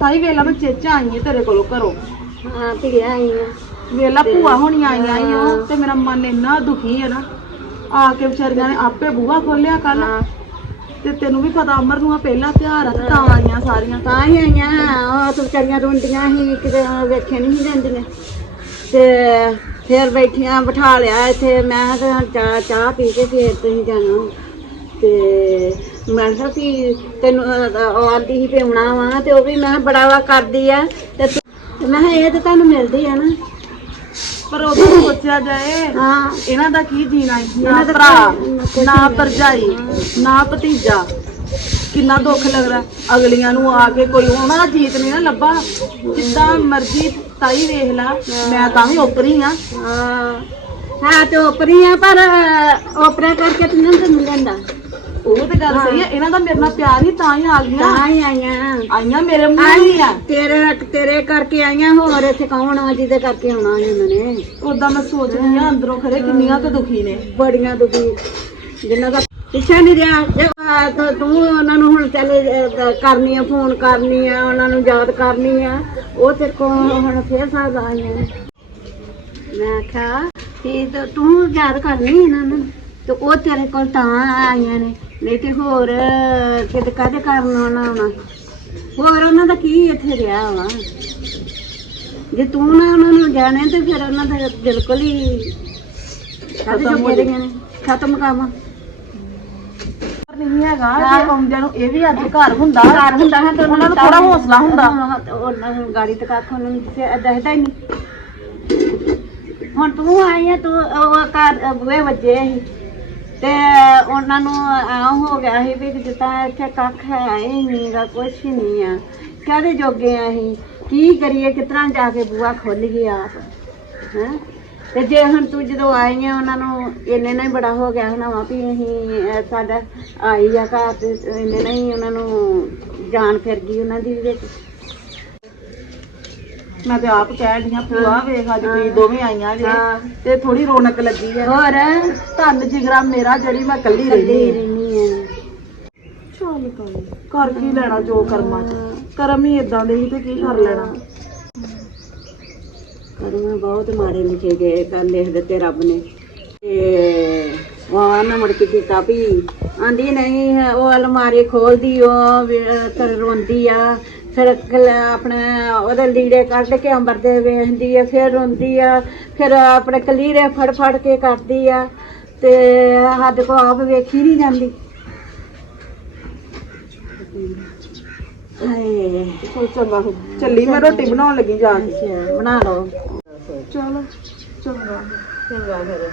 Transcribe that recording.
ਤਾਈ ਵੇਲਾ ਮੈਂ ਚੇਚਾ ਆਈ ਆਂ ਤੇਰੇ ਕੋਲੋਂ ਘਰੋਂ। ਹਾਂ ਧੀਏ ਆਈ ਆ ਵੇਲਾ ਭੂਆ ਹੋਣੀਆਂ ਆਈਆਂ ਈ ਓ ਤੇ ਮੇਰਾ ਮਨ ਇੰਨਾ ਦੁਖੀ ਹੈ ਨਾ। ਆ ਕੇ ਵਿਚਾਰੀਆਂ ਨੇ ਆਪੇ ਬੂਹਾ ਖੋਲਿਆ ਕੱਲ ਹਾਂ। ਤੇ ਤੈਨੂੰ ਵੀ ਪਤਾ ਅਮਰ ਨੂੰ ਆ ਪਹਿਲਾ ਤਿਉਹਾਰ ਆ ਤੇ ਤਾਂ ਆਈਆਂ ਸਾਰੀਆਂ। ਤਾਂ ਹੀ ਆਈਆਂ। ਉਹ ਤਾਂ ਵਿਚਾਰੀਆਂ ਰੋਂਦੀਆਂ ਸੀ ਕਿਤੇ ਵੇਖੇ ਨਹੀਂ ਜਾਂਦੀਆਂ। ਤੇ ਫਿਰ ਬੈਠੀਆਂ ਬਿਠਾ ਲਿਆ ਇੱਥੇ। ਮੈਂ ਕਿਹਾ ਤੇ ਚਾਹ ਚਾਹ ਪੀ ਕੇ ਫਿਰ ਤੁਸੀਂ ਜਾਣਾ। ਤੇ ਮੈਂ ਕਿਹਾ ਵੀ ਤੈਨੂੰ ਅਹ, ਉਹ ਆਂਦੀ ਸੀ ਪੀਉਣਾ ਵਾ ਤੇ ਉਹ ਵੀ ਮੈਂ ਕਿਹਾ ਬੜਾ ਵਾ ਕਰਦੀ ਆ। ਤੇ ਤੂੰ- ਤੇ ਮੈਂ ਕਿਹਾ ਇਹ ਤਾਂ ਤੁਹਾਨੂੰ ਮਿਲਦੀ ਆ ਨਾ। ਪਰ ਉਦੋਂ ਸੋਚਿਆ ਜਾਏ ਹਾਂ। ਇਹਨਾਂ ਦਾ ਕੀ ਜੀਣਾ ਹੈ? ਨਾ ਇਹਨਾਂ ਦਾ ਭਰਾ ਕੋਈ- ਨਾ ਭਰਜਾਈ ਨਾ ਭਤੀਜਾ। ਕਿੰਨਾ ਦੁੱਖ ਲੱਗਦਾ। ਅਗਲੀਆਂ ਨੂੰ ਆ ਕੇ ਕੋਈ ਉਹਨਾਂ ਦਾ ਜੀਤ ਨਹੀਂ ਨਾ ਲੱਭਾ। ਜਿੱਦਾਂ ਮਰਜ਼ੀ ਤਾਈ ਵੇਖ ਲਾ ਮੈਂ ਤਾਂ ਵੀ ਉਪਰੀ ਆ। ਹਾਂ। ਹਾਂ ਤੇ ਉਪਰੀ ਆ ਪਰ ਉਪਰਾ ਕਰਕੇ ਤੈਨੂੰ ਤੈਨੂੰ ਲੈਂਦਾ। ਉਹ ਤੇ ਗੱਲ ਸਹੀ ਹੈ। ਇਹਨਾਂ ਦਾ ਮੇਰੇ ਨਾਲ ਪਿਆਰ ਹੀ ਤਾਂ ਹੀ ਆ ਗਈਆਂ। ਤਾਂ ਹੀ ਆਈਆਂ। ਆਈਆਂ ਮੇਰੇ ਮੂੰਹ ਹੀ ਆ ਤੇਰੇ ਤੇਰੇ ਕਰਕੇ ਆਈਆਂ ਹੋਰ ਇੱਥੇ ਕੌਣ ਆ ਜਿਹਦੇ ਕਰਕੇ ਆਉਣਾ ਇਹਨਾਂ ਨੇ? ਉਦਾਂ ਮੈਂ ਸੋਚਦੀ ਆ ਅੰਦਰੋਂ ਖਰੇ ਕਿੰਨੀਆਂ ਕੁ ਦੁਖੀ ਨੇ। ਬੜੀਆਂ ਦੁਖੀ ਜਿੰਨਾ ਦਾ ਪਿੱਛਾ ਨਹੀਂ ਰਿਹਾ। ਤੂੰ- ਉਹਨਾਂ ਨੂੰ ਹੁਣ ਚੱਲ ਕਰਨੀ ਆ ਫੋਨ ਕਰਨੀ ਆ ਉਹਨਾਂ ਨੂੰ ਯਾਦ ਕਰਨੀ ਆ ਉਹ ਤੇਰੇ ਕੋਲ ਹੁਣ ਫੇਰ ਸਾਲ ਆਈਆਂ ਮੈਂ ਕਿਹਾ ਤੇ ਤੂੰ ਯਾਦ ਕਰਨੀ ਇਹਨਾਂ ਨੂੰ ਤੇ ਉਹ ਤੇਰੇ ਕੋਲ ਤਾਂ ਆਈਆਂ ਨੇ। ਨਹੀਂ ਤੇ ਹੋਰ ਕਿਤੇ ਕਾਹਦੇ ਕਰਨ ਉਹਨਾਂ ਆਉਣਾ ਹੋਰ ਉਹਨਾਂ ਦਾ ਕੀ ਇੱਥੇ ਰਿਹਾ ਵਾ? ਜੇ ਤੂੰ ਨਾ ਉਹਨਾਂ ਨੂੰ ਜਾਣੇ ਤੇ ਫਿਰ ਉਹਨਾਂ ਦਾ ਬਿਲਕੁਲ ਹੀ ਖਤਮ ਹੋ ਨੇ ਕੰਮ। ਨਹੀਂ ਹੈਗਾ ਜੇ ਆਉਂਦਿਆਂ ਨੂੰ ਇਹ ਵੀ ਅੱਜ ਘਰ ਹੁੰਦਾ। ਘਰ ਹੁੰਦਾ ਹੈ ਤਾਂ ਉਹਨਾਂ ਨੂੰ ਥੋੜਾ ਹੌਸਲਾ ਹੁੰਦਾ। ਉਹਨਾਂ ਨੂੰ ਗਾੜੀ ਤੇ ਕੱਖ ਉਹਨਾਂ ਨੂੰ ਦਿਖਦਾ ਹੀ ਨਹੀਂ। ਹੁਣ ਤੂੰ ਆਈ ਹੈ ਤੂੰ ਉਹ ਘਰ ਬੂਹੇ ਵੱਜੇ ਸੀ ਤੇ ਉਹਨਾਂ ਨੂੰ ਆ ਹੋ ਗਿਆ ਸੀ ਵੀ ਜਿੱਦਾਂ ਇੱਥੇ ਕੱਖ ਹੈ ਹੀ ਨਹੀਂ ਗਾ ਕੁਛ ਹੀ ਨਹੀਂ ਆ। ਕਾਹਦੇ ਜੋਗੇ ਆ ਅਸੀਂ? ਕੀ ਕਰੀਏ ਕਿਤਨਾ ਜਾ ਕੇ ਬੂਹਾ ਖੋਲੀਏ ਆਪ? ਹੈਂ? ਤੇ ਜੇ ਹੁਣ ਤੂੰ ਜਦੋਂ ਆਈ ਆ ਉਹਨਾਂ ਨੂੰ ਇੰਨੇ ਨਾਲ ਹੀ ਬੜਾ ਹੋ ਗਿਆ ਹੋਣਾ ਵਾ ਵੀ ਅਸੀਂ ਅਹ, ਸਾਡਾ ਆਈ ਆ ਘਰ ਤੇ ਇੰਨੇ ਨਾਲ ਹੀ ਉਹਨਾਂ ਨੂੰ ਜਾਨ ਫਿਰ ਗਈ ਉਹਨਾਂ ਦੀ ਵਿੱਚ। ਮੈਂ ਤੇ ਆਪ ਕਹਿ ਹਾਂ ਭੂਆ ਵੇਖ ਅੱਜ ਤੁਸੀਂ ਦੋਵੇਂ ਆਈਆਂ ਜੇ। ਹਾਂ। ਤੇ ਥੋੜੀ ਰੌਣਕ ਲੱਗੀ ਹੈ। ਹੋਰ? ਧੰਨ ਜਿਗਰਾ ਮੇਰਾ ਜਿਹੜੀ ਮੈਂ ਕੱਲੀ ਕੱਲੀ ਰਹੀ ਰਹਿਣੀ ਆ ਚੱਲ ਕੋਈ ਕਰ ਕੀ ਲੈਣਾ ਜੋ ਕਰਮਾਂ ਚ। ਕਰਮ ਹੀ ਇਦਾਂ ਦੇ ਸੀ ਤੇ ਕੀ ਕਰ ਲੈਣਾ। ਕਰਮ ਬਹੁਤ ਮਾੜੇ ਲਿਖੇ ਗਏ ਕਰ ਲਿਖ ਦਿੱਤੇ ਰੱਬ ਨੇ। ਤੇ ਉਹ ਨਾ ਮੁੜ ਕੇ ਕੀਤਾ ਵੀ ਆਂਦੀ ਨਹੀਂ ਹੈ, ਉਹ ਅਲਮਾਰੀ ਖੋਲਦੀ ਉਹ ਵੀ, ਅਹ, ਰੋਂਦੀ ਆ। ਫਿਰ ਆਪਣੇ ਉਹਦੇ ਲੀੜੇ ਕੱਢ ਕੇ ਅੰਬਰ ਦੇ ਵੇਖਦੀ ਆ ਫਿਰ ਰੋਂਦੀ ਆ ਫਿਰ ਆਪਣੇ ਕਲੀਰੇ ਫੜ ਫੜ ਕੇ ਕਰਦੀ ਆ ਤੇ ਹੱਦ ਕੋ ਆਪ ਵੇਖੀ ਨਹੀਂ ਜਾਂਦੀ। ਹਾਏ। ਚੱਲੀ ਮੈਂ ਰੋਟੀ ਬਣਾਉਣ ਲੱਗੀ ਜਾ ਕੇ। ਅੱਛਾ, ਬਣਾ ਲਓ। ਚਲੋ ਚੰਗਾ। ਚੰਗਾ ਫਿਰ।